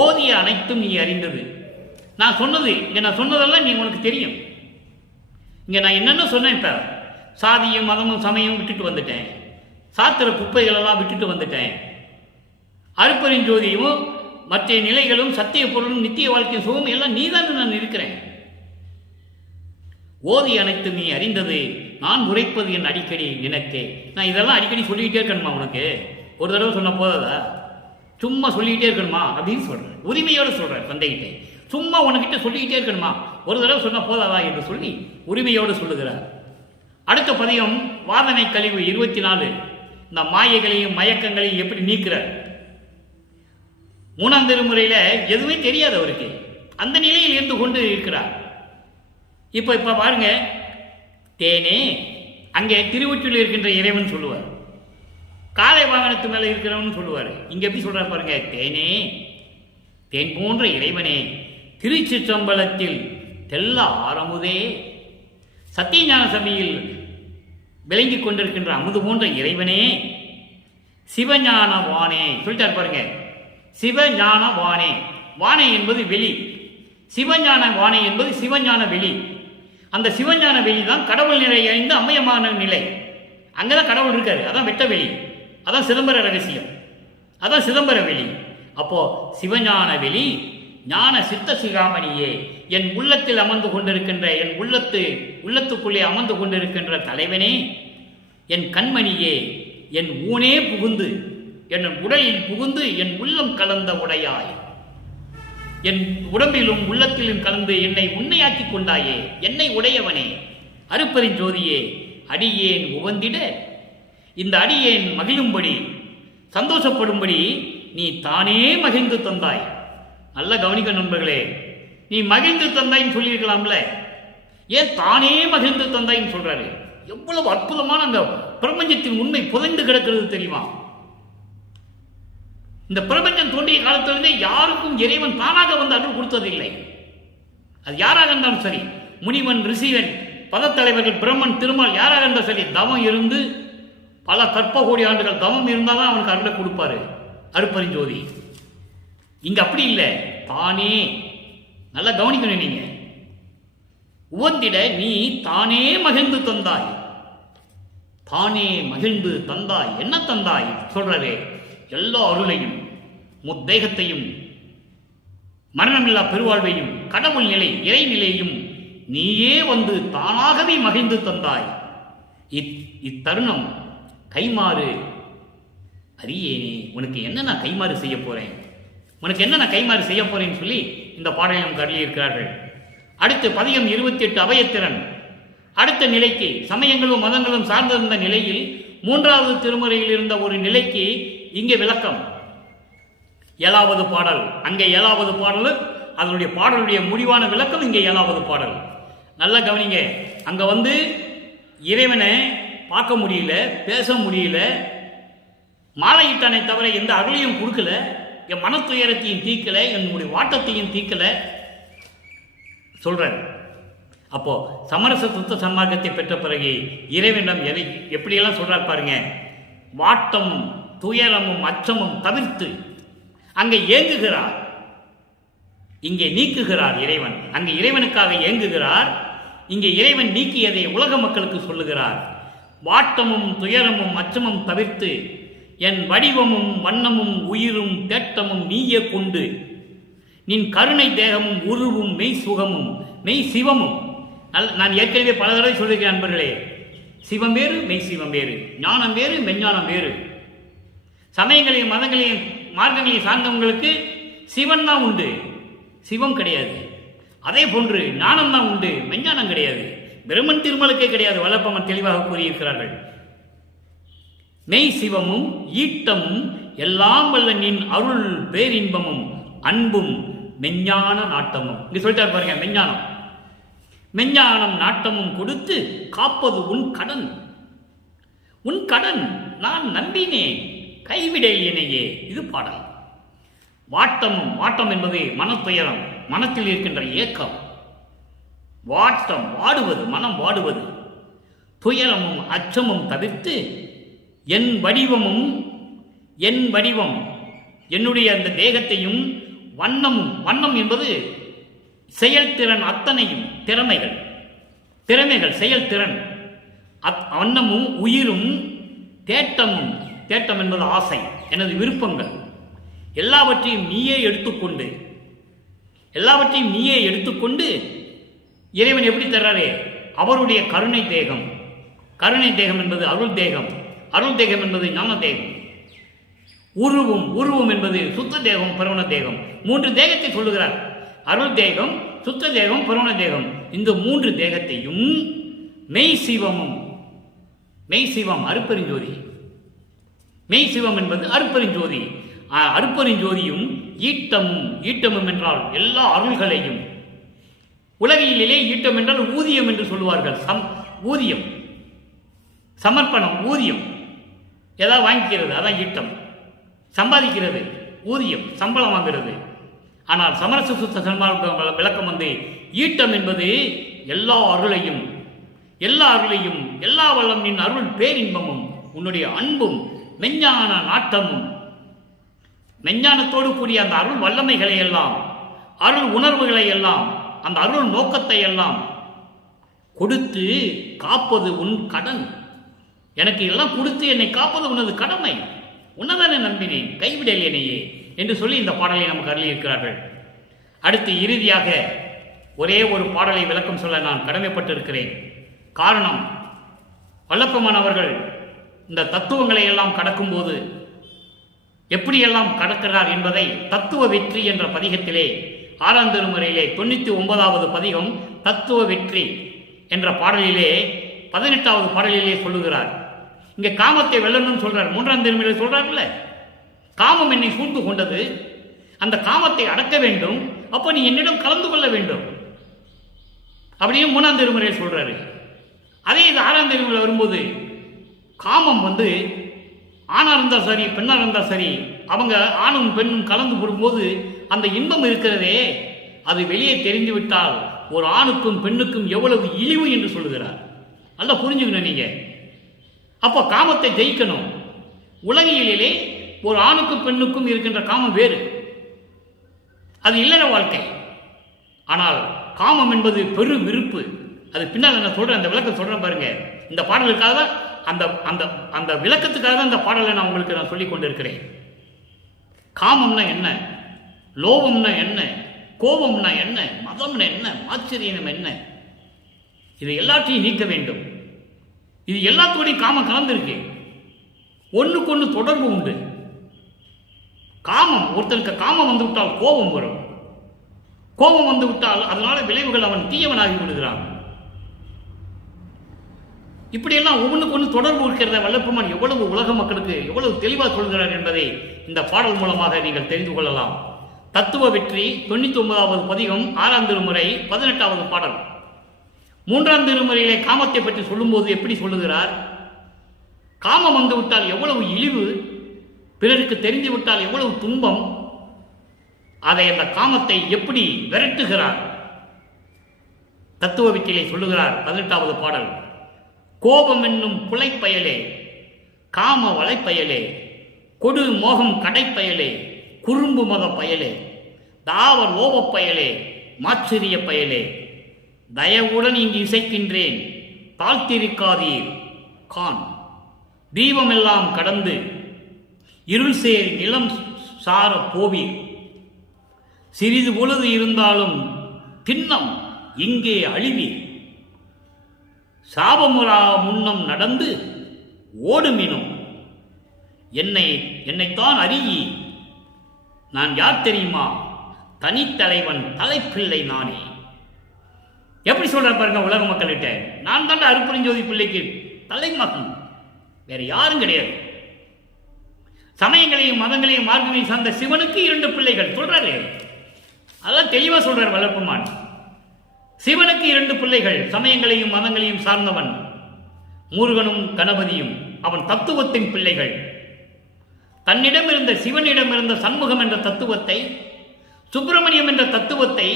ஓதிய அனைத்தும் நீ அறிந்தது. நான் சொன்னது இங்க, நான் சொன்னதெல்லாம் நீ உனக்கு தெரியும். இங்க நான் என்னென்ன சொன்னேன், இப்ப சாதியும் மதமும் சமயமும் விட்டுட்டு வந்துட்டேன், சாத்திர குப்பைகளெல்லாம் விட்டுட்டு வந்துட்டேன், அருப்பெருஞ்சோதியும் மற்ற நிலைகளும் சத்திய பொருளும் நித்திய வாழ்க்கையும் சுகம் எல்லாம் நீதான் நான் இருக்கிறேன். ஓதி அனைத்து நீ அறிந்தது, நான் உரைப்பது என் அடிக்கடி நினைக்கே. நான் இதெல்லாம் அடிக்கடி சொல்லிக்கிட்டே இருக்கணுமா உனக்கு? ஒரு தடவை சொன்ன போதா? சும்மா சொல்லிக்கிட்டே இருக்கணுமா அப்படின்னு சொல்றேன். உரிமையோடு சொல்றேன் தந்தைகிட்டே. சும்மா உனக்கிட்ட சொல்லிக்கிட்டே இருக்கணுமா? ஒரு தடவை சொன்ன போதாதா என்று சொல்லி உரிமையோடு சொல்லுகிறார். அடுத்த பதியம் வாதனை கழிவு 24. இந்த மாயைகளையும் மயக்கங்களையும் எப்படி நீக்கிறார். 3ஆம் திருமுறையில எதுவுமே தெரியாது அவருக்கு, அந்த நிலையில் இருந்து கொண்டு இருக்கிறார். இப்ப பாருங்க, தேனே அங்கே திருவொற்றில் இருக்கின்ற இறைவன் சொல்லுவார், காலை வாகனத்து மேல இருக்கிறவன் சொல்லுவார். இங்க எப்படி சொல்றாரு பாருங்க, தேனே, தேன் போன்ற இறைவனே, திருச்சிற்றம்பலத்தில் தெல்ல ஆரமுதே, சத்தியஞான சபையில் விளங்கிக் கொண்டிருக்கின்ற அமுது போன்ற இறைவனே, சிவஞான வானே சொல்லிட்டார் பாருங்க. சிவஞான வானே, வானே என்பது வெளி, சிவஞான வானே என்பது சிவஞான வெளி. அந்த சிவஞான வெளி தான் கடவுள் நிலை அடைந்த அம்மையமான நிலை. அங்கதான் கடவுள் இருக்காரு. அதான் வெட்ட வெளி, அதான் சிதம்பர ரகசியம், அதான் சிதம்பர வெளி. அப்போ சிவஞான வெளி, ஞான சித்த சிகாமணியே, என் உள்ளத்தில் அமர்ந்து கொண்டிருக்கின்ற, என் உள்ளத்துக்குள்ளே அமர்ந்து கொண்டிருக்கின்ற தலைவனே, என் கண்மணியே, என் ஊனே புகுந்து, என் உடலில் புகுந்து என் உள்ளம் கலந்த உடையாய், என் உடம்பிலும் உள்ளத்திலும் கலந்து என்னை உன்னையாக்கி கொண்டாயே, என்னை உடையவனே, அருப்பெருஞ்சோதியே, அடியேன் உவந்திட, இந்த அடியேன் மகிழும்படி, சந்தோஷப்படும்படி நீ தானே மகிழ்ந்து தந்தாய். நல்ல கவனிக்க நண்பர்களே, நீ மகிழ்ந்து தந்தாயின்னு சொல்லியிருக்கலாம்ல, ஏன் தானே மகிழ்ந்து தந்தாயின்னு சொல்றாரு? எவ்வளவு அற்புதமான அந்த பிரபஞ்சத்தின் உண்மை புதைந்து கிடக்கிறது தெரியுமா? இந்த பிரபஞ்சம் தோன்றிய காலத்திலிருந்தே யாருக்கும் இறைவன் தானாக வந்து அருள் கொடுத்ததில்லை. அது யாராக இருந்தாலும் சரி, முனிவன், ரிஷிவன், பதத்தலைவர்கள், பிரம்மன், திருமால் யாராக இருந்தாலும் சரி, தவம் இருந்து பல கற்ப கோடி ஆண்டுகள் தவம் இருந்தால் தான் அவனுக்கு அருளை கொடுப்பாரு அருட்பெருஞ்சோதி. இங்க அப்படி இல்லை, தானே. நல்லா கவனிக்கணும், நீங்க உவந்திட நீ தானே மகிழ்ந்து தந்தாய். தானே மகிழ்ந்து தந்தாய். என்ன தந்தாய் சொல்றாரு? எல்லா அருளையும், முத்தேகத்தையும், மரணமில்லா பெருவாழ்வையும், கடவுள் நிலை, இறை நிலையும் நீயே வந்து தானாகவே மகிழ்ந்து தந்தாய். இத்தருணம் கைமாறு அறியேனே, உனக்கு என்ன நான் கைமாறு செய்ய போறேன், உனக்கு என்ன நான் கைமாறு செய்ய போறேன்னு சொல்லி இந்த பாடலை நமக்கு அருளியிருக்கிறார்கள். அடுத்து பதிகம் 28 அபயத்திறன். அடுத்த நிலைக்கு, சமயங்களும் மதங்களும் சார்ந்திருந்த நிலையில் 3வது திருமுறையில் இருந்த ஒரு நிலைக்கு இங்கே விளக்கம். 7வது பாடல், அங்கே 7வது பாடல், அதனுடைய பாடலுடைய முடிவான விளக்கம் இங்கே 7வது பாடல். நல்லா கவனிங்க. அங்க வந்து இறைவனை பார்க்க முடியல, பேச முடியல, மாலையிட்டானை தவிர எந்த அருளையும் கொடுக்கல, என் மன துயரத்தையும் தீர்க்கல, என்னுடைய வாட்டத்தையும் தீர்க்கல சொல்றார். அப்போ சமரச சுத்த சன்மார்க்கத்தை பெற்ற பிறகு இறைவனிடம் எப்படியெல்லாம் சொல்றார் பாருங்க. வாட்டமும் துயரமும் அச்சமும் தவிர்த்து அங்கே ஏங்குகிறார், இங்கே நீக்குகிறார் இறைவன். அங்கே இறைவனுக்காக ஏங்குகிறார், இங்கே இறைவன் நீக்கியதை உலக மக்களுக்கு சொல்லுகிறார். வாட்டமும் துயரமும் அச்சமும் தவிர்த்து என் வடிவமும் வண்ணமும் உயிரும் தேட்டமும் நீயே கொண்டு நின் கருணை தேகமும் உருவும் மெய் சுகமும் மெய் சிவமும். நான் ஏற்கனவே பல தடவை சொல்லியிருக்கேன் நண்பர்களே, சிவம் வேறு, மெய் சிவம் வேறு, ஞானம் வேறு, மெஞ்ஞானம் வேறு. சமயங்களையும் மதங்களையும் மார்க்கங்களையும் சார்ந்தவங்களுக்கு சிவன் தான் உண்டு, சிவம் கிடையாது. அதே போன்று ஞானம் தான் உண்டு, மெஞ்ஞானம் கிடையாது. பிரம்மன் திருமலுக்கே கிடையாது. வல்லப்பமன் தெளிவாக கூறியிருக்கிறார்கள். மெய் சிவமும் ஈட்டமும் எல்லாம் வல்ல நின் அருள் பேரின்பமும் அன்பும் மெஞ்ஞான நாட்டமும். இங்க சொல்லிட்டார் பாருங்க, மெஞ்ஞானம். மெஞ்ஞானம் நாட்டமும் கொடுத்து காப்பது உன் கடன். உன் கடன் நான் நம்பினேன், கைவிடல் என்னையே. இது பாடல். வாட்டமும், வாட்டம் என்பது மனத்துயரம், மனத்தில் இருக்கின்ற ஏக்கம். வாட்டம் வாடுவது, மனம் வாடுவது. துயரமும் அச்சமும் தவிர்த்து என் வடிவமும், என் வடிவம் என்னுடைய அந்த தேகத்தையும், வண்ணமும், வண்ணம் என்பது செயல்திறன் அத்தனையும், திறமைகள், திறமைகள் செயல்திறன், வண்ணமும் உயிரும் தேட்டமும், தேட்டம் என்பது ஆசை, எனது விருப்பங்கள், எல்லாவற்றையும் நீயே எடுத்துக்கொண்டு, எல்லாவற்றையும் நீயே எடுத்துக்கொண்டு இறைவன் எப்படி தர்றாரே? அவருடைய கருணை தேகம். கருணை தேகம் என்பது அருள் தேகம், அருள் தேகம் என்பது ஞான தேகம். உருவும், உருவம் என்பது சுத்த தேகம், பரவண தேகம். 3 தேகத்தை சொல்லுகிறார். அருள் தேகம், சுத்த தேகம், பரவண தேகம். இந்த 3 தேகத்தையும் மெய் சிவமும், மெய் சிவம் அருட்பெருஞ்சோதி. மெய் சிவம் என்பது அருட்பெருஞ்சோதி. அருட்பெருஞ்சோதியும் ஈட்டமும், ஈட்டமும் என்றால் எல்லா அருள்களையும். உலகிலே ஈட்டம் என்றால் ஊதியம் என்று சொல்லுவார்கள். ஊதியம், சமர்ப்பணம், ஊதியம், ஏதாவது வாங்கிக்கிறது, அதான் ஈட்டம். சம்பாதிக்கிறது, ஊதியம், சம்பளம் வாங்கிறது. ஆனால் சமரச சுத்த சன்மார்க்க விளக்கம் வந்து ஈட்டம் என்பது எல்லா அருளையும், எல்லா அருளையும், எல்லா வளம் நின் அருள் பேரின்பமும் உன்னுடைய அன்பும் மெஞ்ஞான நாட்டமும். மெஞ்ஞானத்தோடு கூடிய அந்த அருள் வல்லமைகளை எல்லாம், அருள் உணர்வுகளை எல்லாம், அந்த அருள் நோக்கத்தை எல்லாம் கொடுத்து காப்பது உன் கடன். எனக்கு எல்லாம் கொடுத்து என்னை காப்பது உனது கடமை. உன்னதானே நம்பினேன், கைவிடல் என்னையே என்று சொல்லி இந்த பாடலை நமக்கு அருளியிருக்கிறார்கள். அடுத்து இறுதியாக ஒரே ஒரு பாடலை விளக்கம் சொல்ல நான் கடமைப்பட்டிருக்கிறேன். காரணம், வல்லப்பமானவர்கள் இந்த தத்துவங்களை எல்லாம் கடக்கும்போது எப்படியெல்லாம் கடக்கிறார் என்பதை தத்துவ வெற்றி என்ற பதிகத்திலே 6ஆம் திருமுறையிலே 99வது பதிகம் தத்துவ வெற்றி என்ற பாடலிலே 18வது பாடலிலே சொல்லுகிறார். இங்கே காமத்தை வெல்லணும்னு சொல்றார். 3ஆம் திருமுறையில் சொல்றாருல்ல, காமம் என்னை சூழ்ந்து கொண்டது, அந்த காமத்தை அடக்க வேண்டும், அப்போ நீ என்னிடம் கலந்து கொள்ள வேண்டும் அப்படின்னு 3ஆம் திருமுறையில் சொல்றாரு. அதே இது 6ஆம் திருமுறையில் வரும்போது காமம் ஆணா இருந்தா சரி பெண்ணா இருந்தா சரி, அவங்க ஆணும் பெண்ணும் கலந்து போடும்போது அந்த இன்பம் இருக்கிறதே, அது வெளியே தெரிந்து விட்டால் ஒரு ஆணுக்கும் பெண்ணுக்கும் எவ்வளவு இழிவு என்று சொல்லுகிறார். நல்லா புரிஞ்சுக்கணும் நீங்க. அப்போ காமத்தை ஜெயிக்கணும். உலகியலிலே ஒரு ஆணுக்கும் பெண்ணுக்கும் இருக்கின்ற காமம் வேறு, அது இல்லற வாழ்க்கை. ஆனால் காமம் என்பது பெரு விருப்பு. அது பின்னால் நான் சொல்றேன், அந்த விளக்கம் சொல்றேன் பாருங்க. இந்த பாடலுக்காக அந்த அந்த அந்த விளக்கத்துக்காக தான் இந்த பாடலை நான் உங்களுக்கு சொல்லிக் கொண்டிருக்கிறேன். காமம்னா என்ன, லோபம்னா என்ன, கோபம்னா என்ன, மதம்னா என்ன, ஆச்சரியம் என்ன, இதை எல்லாத்தையும் நீக்க வேண்டும். இது எல்லாத்தோடையும் காமம் கலந்துருக்கு, ஒன்றுக்கு ஒன்று தொடர்பு உண்டு. காமம், ஒருத்தருக்கு காமம் வந்து விட்டால் கோபம் வரும், கோபம் வந்து விட்டால் அதனால விளைவுகள் அவன் தீயவனாகி விடுகிறான். இப்படியெல்லாம் ஒவ்வொன்றுக்கு ஒன்று தொடர்பு இருக்கிறத வல்லப்பெருமான் எவ்வளவு உலக மக்களுக்கு எவ்வளவு தெளிவாக சொல்கிறார் என்பதை இந்த பாடல் மூலமாக நீங்கள் தெரிந்து கொள்ளலாம். தத்துவ வெற்றி 99வது பதிகம் 6ஆம் திருமுறை 18வது பாடல். 3ஆம் திருமுறையிலே காமத்தை பற்றி சொல்லும்போது எப்படி சொல்லுகிறார்? காமம் வந்து விட்டால் எவ்வளவு இழிவு, பிறருக்கு தெரிந்து விட்டால் எவ்வளவு துன்பம், அதை அந்த காமத்தை எப்படி விரட்டுகிறார் தத்துவ வெற்றியிலே சொல்லுகிறார். 18வது பாடல். கோபம் என்னும் புலைப்பயலே, காம வலைப்பயலே, கொடு மோகம் கடைப்பயலே, குறும்பு மத பயலே, தாவ லோபப் பயலே, மாச்சரிய பயலே, தயவுடன் இங்கு இசைக்கின்றேன் தாழ்த்திருக்காதீர் கான், தீபமெல்லாம் கடந்து இருள் சேர் நிலம் சார போவீர், சிறிது பொழுது இருந்தாலும் திண்ணம் இங்கே அழிவீர், சாபமுறா முன்னம் நடந்து ஓடுமினும் என்னைத்தான் அறியி, நான் யார் தெரியுமா, தனித்தலைவன் தலைப்பிள்ளை நானே. எப்படி சொல்ற பாருங்க உலக மக்கள்கிட்ட, நான் தான் அருப்பெருஞ்சோதி பிள்ளைக்கு தலைமகன், வேற யாரும் கிடையாது. சமயங்களையும் மதங்களையும் மார்க்கங்களையும் சார்ந்த சிவனுக்கு 2 பிள்ளைகள் சொல்றாரு. அதெல்லாம் தெளிவா சொல்றார் வல்லப்பெருமான். சிவனுக்கு 2 பிள்ளைகள், சமயங்களையும் மதங்களையும் சார்ந்தவன் முருகனும் கணபதியும், அவன் தத்துவத்தின் பிள்ளைகள். தன்னிடம் இருந்த சிவனிடம் இருந்த சண்முகம் என்ற தத்துவத்தை, சுப்பிரமணியம் என்ற தத்துவத்தை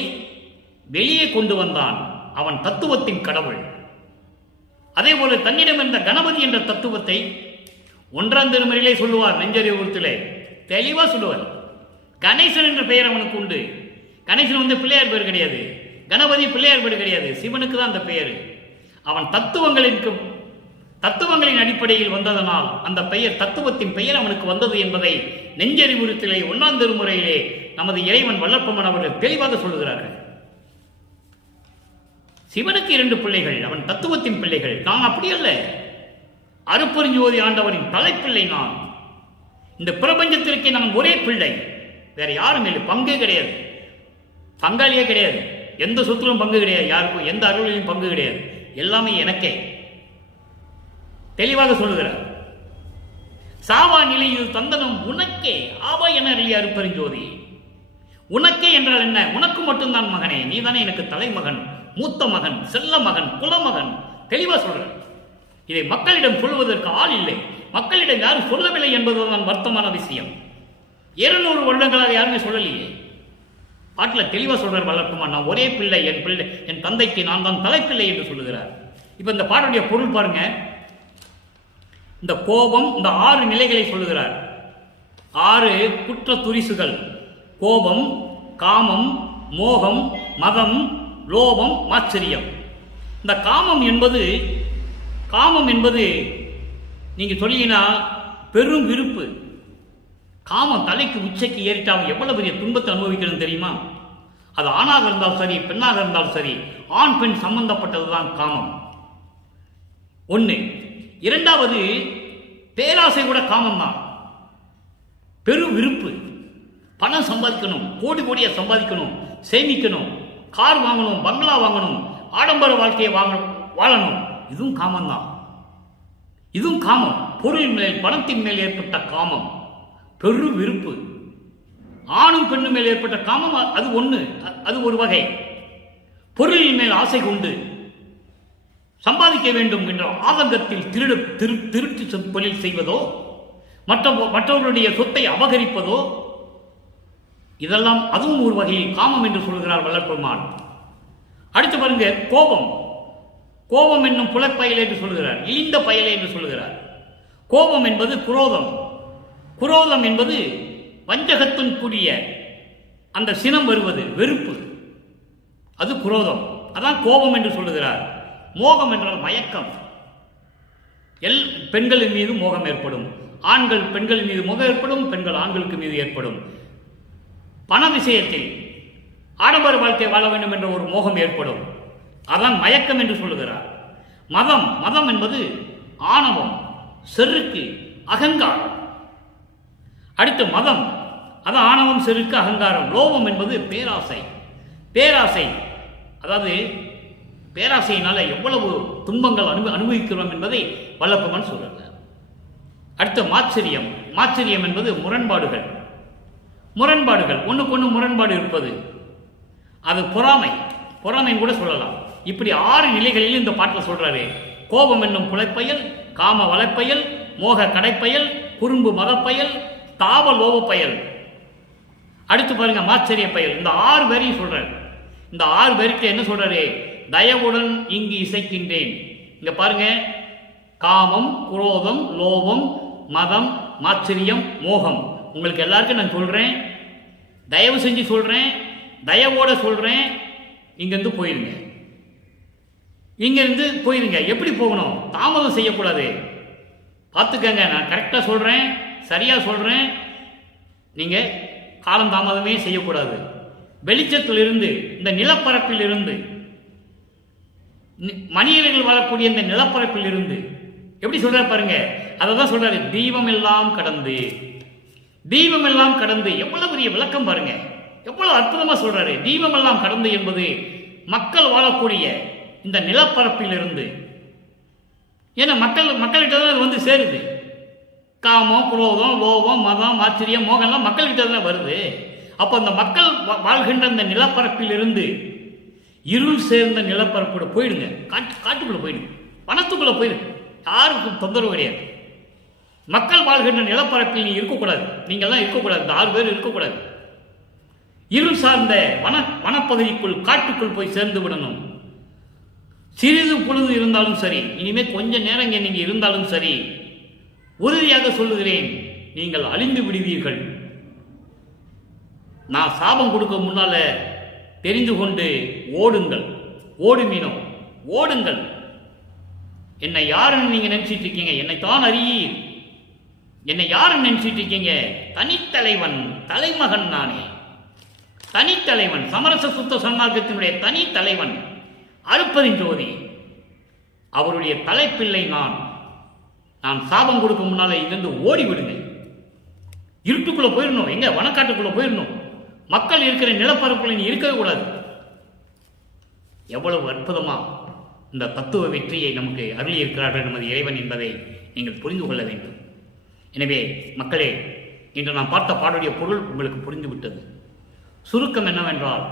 வெளியே கொண்டு வந்தான், அவன் தத்துவத்தின் கடவுள். அதே போல தன்னிடம் இருந்த கணபதி என்ற தத்துவத்தை 1ஆம் திருமுறையிலே சொல்லுவார், நெஞ்சறிவுறுத்திலே தெளிவா சொல்லுவார். கணேசன் என்ற பெயர் அவனுக்கு உண்டு. கணேசன் பிள்ளையார் பேர் கிடையாது, கணபதி பிள்ளையார் பேர் கிடையாது, சிவனுக்கு தான் அந்த பெயர். அவன் தத்துவங்களின் அடிப்படையில் வந்ததனால் அந்த பெயர், தத்துவத்தின் பெயர் அவனுக்கு வந்தது என்பதை நெஞ்சறிவுறுத்திலே 1ஆம் திருமுறையிலே நமது இறைவன் வல்லப்பெருமான் அவர்கள் தெளிவாக சொல்லுகிறார்கள். சிவனுக்கு 2 பிள்ளைகள், அவன் தத்துவத்தின் பிள்ளைகள். நான் அப்படி அல்ல, அருப்பெருஞ்சோதி ஆண்டவரின் தலைப்பிள்ளை நான். இந்த பிரபஞ்சத்திற்கு நான் ஒரே பிள்ளை, வேற யாரும் இல்லை, பங்கே கிடையாது, பங்காளியே கிடையாது, எந்த சொத்திலும் பங்கு கிடையாது, யாருக்கும் எந்த அருளிலும் பங்கு கிடையாது, எல்லாமே எனக்கே. தெளிவாக சொல்லுகிறார். சாவா நிலையில் தந்தனம் உனக்கே ஆவா என அருளிய அருப்பெருஞ்சோதி. உனக்கே என்றால் என்ன? உனக்கு மட்டும்தான் மகனே, நீ தானே எனக்கு தலைமகன், மூத்த மகன், செல்ல மகன், குலமகன். தெளிவா சொல்ற. இதை மக்களிடம் சொல்வதற்கு ஆள் இல்லை, மக்களிடம் யாரும் சொல்லவில்லை என்பதுதான் வருத்தமான விஷயம். 200 வருடங்களாக யாருமே சொல்லலையே. பாட்டில் தெளிவா சொல்றார் வல்லப்பெருமான், நான் ஒரே பிள்ளை, என் பிள்ளை, என் தந்தைக்கு நான் தான் தலைப்பிள்ளை என்று சொல்லுகிறார். இப்ப இந்த பாடலுடைய பொருள் பாருங்க. இந்த கோபம், இந்த 6 நிலைகளை சொல்லுகிறார். 6 குற்ற துரிசுகள்: கோபம், காமம், மோகம், மதம், லோபம், மாச்சரியம். இந்த காமம் என்பது நீங்க சொல்லினா பெரும் விருப்பு. காமம் தலைக்கு உச்சைக்கு ஏறிட்டால் எவ்வளவு பெரிய துன்பத்தை அனுபவிக்கிறது தெரியுமா? அது ஆணாக இருந்தாலும் சரி, பெண்ணாக இருந்தாலும் சரி, ஆண் பெண் சம்பந்தப்பட்டதுதான் காமம். 1. 2வது, பேராசை கூட காமம் தான். பெரும் விருப்பு, பணம் சம்பாதிக்கணும், கோடி கோடியா சம்பாதிக்கணும், சேமிக்கணும், கார் வாங்கணும், பங்களா வாங்கணும், ஆடம்பர வாழ்க்கையை வாழணும், இதுவும் காமம் தான். இதுவும் காமம். பொருள் மேல், பணத்தின் மேல் ஏற்பட்ட காமம், பெரு விருப்பு. ஆணும் பெண்ணும் மேல் ஏற்பட்ட காமம் அது ஒன்று, அது ஒரு வகை. பொருளின் மேல் ஆசை கொண்டு சம்பாதிக்க வேண்டும் என்ற ஆதங்கத்தில் திருட்டு தொழில் செய்வதோ, மற்றவர்களுடைய சொத்தை அபகரிப்பதோ, இதெல்லாம் அதுவும் ஒரு வகையில் காமம் என்று சொல்கிறார் வள்ளற்பெருமான். அடுத்து பாருங்க, கோபம். கோபம் என்னும் புலப்பயல் என்று சொல்கிறார், இழிந்த பயலை என்று சொல்கிறார். கோபம் என்பது குரோதம். குரோதம் என்பது வஞ்சகத்துடன் கூடிய அந்த சினம் வருவது, வெறுப்பு, அது குரோதம். அதான் கோபம் என்று சொல்லுகிறார். மோகம் என்றால் மயக்கம். பெண்களின் மீது மோகம் ஏற்படும், ஆண்கள் பெண்களின் மீது மோகம் ஏற்படும், பெண்கள் ஆண்களுக்கு மீது ஏற்படும். பண விஷயத்தில் ஆடம்பர வாழ்க்கை வாழ வேண்டும் என்ற ஒரு மோகம் ஏற்படும், அதான் மயக்கம் என்று சொல்லுகிறார். மதம். மதம் என்பது ஆணவம், செருக்கு, அகங்காரம். அடுத்து மதம், அது ஆணவம், செருக்கு, அகங்காரம். லோபம் என்பது பேராசை. பேராசை அதாவது பேராசையினால எவ்வளவு துன்பங்கள் அனுபவிக்கிறோம் என்பதை வல்லப்பெருமான் சொல்றார். அடுத்து மாச்சரியம். மாச்சரியம் என்பது முரண்பாடுகள். முரண்பாடுகள், ஒன்றுக்கு ஒன்று முரண்பாடு இருப்பது, அது பொறாமை. பொறாமைன்னு கூட சொல்லலாம். இப்படி 6 நிலைகளில் இந்த பாட்டில் சொல்றாரு. கோபம் என்னும் புலைப்பயல், காம வலைப்பயல், மோக கடைப்பயல், குறும்பு மதப்பயல், தாவ லோப பயல். அடுத்து பாருங்க, மாச்சரிய பயல். இந்த 6 பேரையும் சொல்றாரு. இந்த 6 பேருக்கு என்ன சொல்றாரு? தயவுடன் இங்கு இசைக்கின்றேன். இங்க பாருங்க, காமம், குரோதம், லோபம், மதம், மாச்சரியம், மோகம். உங்களுக்கு எல்லாருக்கும் நான் சொல்றேன், தயவு செஞ்சு சொல்றேன், தயவோட சொல்றேன், இங்கிருந்து போயிருங்க. இங்கிருந்து போயிருங்க. எப்படி போகணும்? தாமதம் செய்யக்கூடாது. பார்த்துக்கங்க, நான் கரெக்டாக சொல்றேன், சரியா சொல்றேன். நீங்க காலம் தாமதமே செய்யக்கூடாது. வெளிச்சத்திலிருந்து, இந்த நிலப்பரப்பில் இருந்து, மனிதர்கள் வாழக்கூடிய இந்த நிலப்பரப்பில் இருந்து, எப்படி சொல்றாரு பாருங்க, அதை தான் சொல்றாரு. தீபம் எல்லாம் கடந்து, தீபம் எல்லாம் கடந்து. எவ்வளவு பெரிய விளக்கம் பாருங்க, எவ்வளவு அற்புதமா சொல்றாரு. தீபம் எல்லாம் கடந்து என்பது மக்கள் வாழக்கூடிய இந்த நிலப்பரப்பில் இருந்து. ஏன்னா மக்கள்கிட்ட தான் வந்து சேருது. காமம், குரோதம், லோபம், மதம், ஆச்சரியம், மோகம்லாம் மக்கள்கிட்ட தான் வருது. அப்போ அந்த மக்கள் வாழ்கின்ற அந்த நிலப்பரப்பில் இருந்து இருள் சேர்ந்த நிலப்பரப்போட போயிடுங்க. காட்டுக்குள்ள போயிடுங்க, வனத்துக்குள்ள போயிடுங்க. யாருக்கும் தொந்தரவு கிடையாது. மக்கள் வாழ்கின்ற நிலப்பரப்பில் நீ இருக்கக்கூடாது, நீங்கள்லாம் இருக்கக்கூடாது. இந்த 6 பேர் இருக்கக்கூடாது. இருள் சார்ந்த வனப்பகுதிக்குள், காட்டுக்குள் போய் சேர்ந்து விடணும். சிறிது பொழுது இருந்தாலும் சரி, இனிமே கொஞ்ச நேரம் இங்கே நீங்க இருந்தாலும் சரி, உறுதியாக சொல்லுகிறேன், நீங்கள் அழிந்து விடுவீர்கள். நான் சாபம் கொடுக்க முன்னால தெரிந்து கொண்டு ஓடுங்கள். ஓடுமீனோ ஓடுங்கள். என்னை யாருன்னு நீங்க நினைச்சிட்டு இருக்கீங்க? என்னைத்தான் அறியீர். என்னை யாருன்னு நினைச்சிட்டு இருக்கீங்க? தனித்தலைவன், தலைமகன் நானே. தனித்தலைவன், சமரச சுத்த சன்மார்க்கத்தினுடைய தனி தலைவன், அருட்பெருஞ் ஜோதி. அவருடைய தலைப்பிள்ளை நான். நான் சாபம் கொடுக்க முன்னால இங்கிருந்து ஓடி விடுங்க. இருட்டுக்குள்ள போயிடணும். எங்க? வனக்காட்டுக்குள்ள போயிடணும். மக்கள் இருக்கிற நிலப்பரப்புல நீ இருக்கவே கூடாது. எவ்வளவு அற்புதமா இந்த தத்துவ வெற்றியை நமக்கு அருளி இருக்கிறார்கள் நமது இறைவன் என்பதை நீங்கள் புரிந்து கொள்ள வேண்டும். எனவே மக்களே, இன்று நாம் பார்த்த பாடலுடைய பொருள் உங்களுக்கு புரிந்துவிட்டது. சுருக்கம் என்னவென்றால்,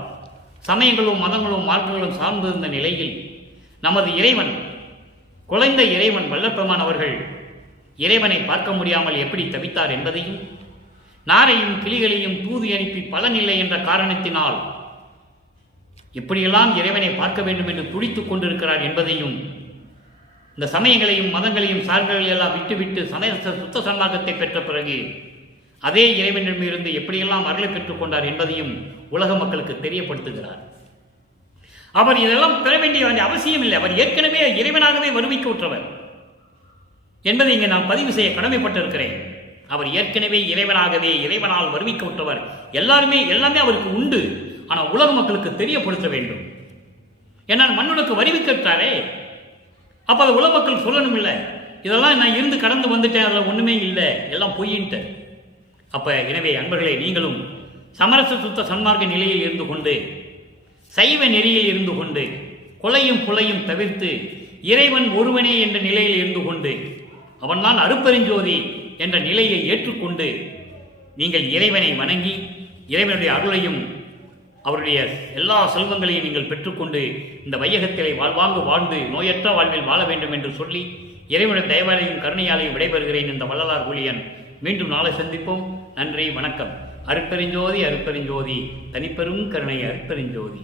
சமயங்களும் மதங்களும் மார்க்கங்களும் சார்ந்திருந்த நிலையில் நமது இறைவன், குலைந்த இறைவன் வல்லப்பெருமான் அவர்கள் இறைவனை பார்க்க முடியாமல் எப்படி தவித்தார் என்பதையும், நாரையும் கிளிகளையும் தூது அனுப்பி பலனில்லை என்ற காரணத்தினால் எப்படியெல்லாம் இறைவனை பார்க்க வேண்டும் என்று துடித்துக் கொண்டிருக்கிறார் என்பதையும், இந்த சமயங்களையும் மதங்களையும் சார்புகளை எல்லாம் விட்டுவிட்டு சுத்த சன்மார்க்கத்தை பெற்ற பிறகு அதே இறைவனிடமிருந்து எப்படியெல்லாம் அருளை பெற்றுக் கொண்டார் என்பதையும் உலக மக்களுக்கு தெரியப்படுத்துகிறார். அவர் இதெல்லாம் பெற வேண்டிய அவசியம் இல்லை. அவர் ஏற்கனவே இறைவனாகவே வருவிக்க உற்றவர் என்பதை இங்கே நான் பதிவு செய்ய கடமைப்பட்டிருக்கிறேன். அவர் ஏற்கனவே இறைவனாகவே, இறைவனால் வருவிக்க உற்றவர். எல்லாமே அவருக்கு உண்டு. ஆனால் உலக மக்களுக்கு தெரியப்படுத்த வேண்டும். ஏன்னா மண்ணுக்கு வருவிக்கிறாரே, அப்போ அதை உலக மக்கள் சொல்லணும். இல்லை, இதெல்லாம் நான் இருந்து கடந்து வந்துட்டேன், அதில் ஒன்றுமே இல்லை, எல்லாம் பொய்யின்ட்டு. அப்போ எனவே அன்பர்களே, நீங்களும் சமரச சுத்த சன்மார்க்க நிலையில் இருந்து கொண்டு, சைவ நெறியில் இருந்து கொண்டு, கொலையும் புலையும் தவிர்த்து இறைவன் ஒருவனே என்ற நிலையில் இருந்து கொண்டு, அவன் தான் அருட்பெருஞ் ஜோதி என்ற நிலையை ஏற்றுக்கொண்டு நீங்கள் இறைவனை வணங்கி இறைவனுடைய அருளையும் அவருடைய எல்லா செல்வங்களையும் நீங்கள் பெற்றுக்கொண்டு இந்த வையகத்திலே வாழ்வாங்கு வாழ்ந்து நோயற்ற வாழ்வில் வாழ வேண்டும் என்று சொல்லி இறைவனுடைய தயவாலையும் கருணையாலையும் விடைபெறுகிறேன். இந்த வள்ளலார் ஊழியன். மீண்டும் நாளை சந்திப்போம். நன்றி, வணக்கம். அருட்பெருஞ்சோதி அருட்பெருஞ்சோதி, தனிப்பெரும் கருணை அருட்பெருஞ்சோதி.